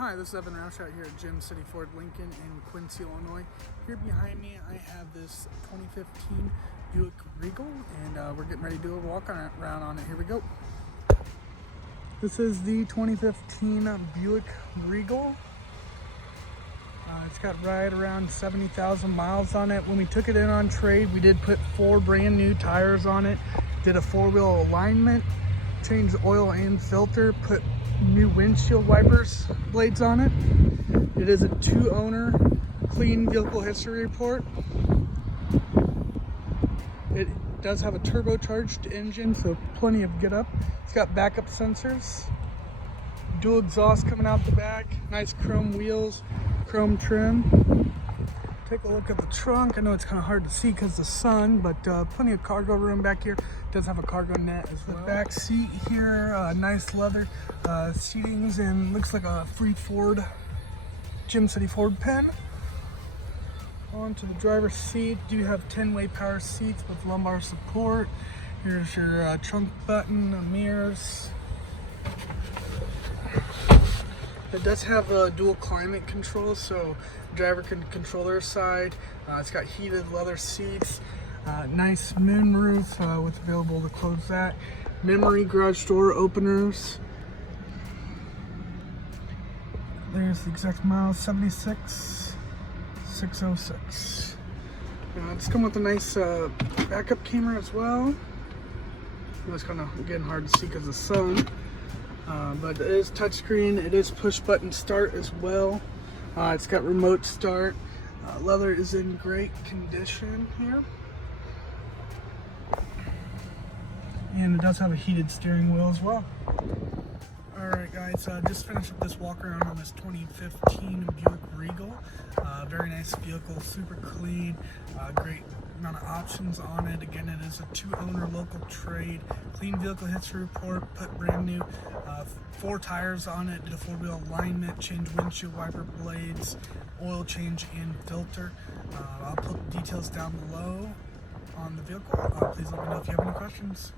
Hi, this is Evan Roush out here at Gym City Ford Lincoln in Quincy, Illinois. Here behind me I have this 2015 Buick Regal, and we're getting ready to do a walk around on it. Here we go. This is the 2015 Buick Regal. It's got right around 70,000 miles on it. When we took it in on trade, we did put 4 brand new tires on it, did a 4-wheel alignment, changed oil and filter, put new windshield wipers blades on it. It is a 2-owner clean vehicle history report. It does have a turbocharged engine, so plenty of get up. It's got backup sensors, dual exhaust coming out the back, nice chrome wheels, chrome trim. Take a look at the trunk. I know it's kind of hard to see because of the sun, but plenty of cargo room back here. It does have a cargo net as well. The back seat here, nice leather seatings, and looks like a free Ford, Gym City Ford pen. Onto the driver's seat, do have 10-way power seats with lumbar support. Here's your trunk button, mirrors. It does have dual climate control, so the driver can control their side. It's got heated leather seats, nice moon roof with available to close that. Memory garage door openers. There's the exact miles, 76,606. It's come with a nice backup camera as well. It's kind of, again, hard to see because of the sun. But it is touchscreen, it is push button start as well. It's got remote start. Leather is in great condition here. And it does have a heated steering wheel as well. Alright guys, just finished up this walk around on this 2015 Buick Regal. Very nice vehicle, super clean, great amount of options on it. Again, it is a 2-owner local trade, clean vehicle history report, put brand new 4 tires on it, did a 4-wheel alignment, changed windshield wiper blades, oil change and filter. I'll put details down below on the vehicle. Please let me know if you have any questions.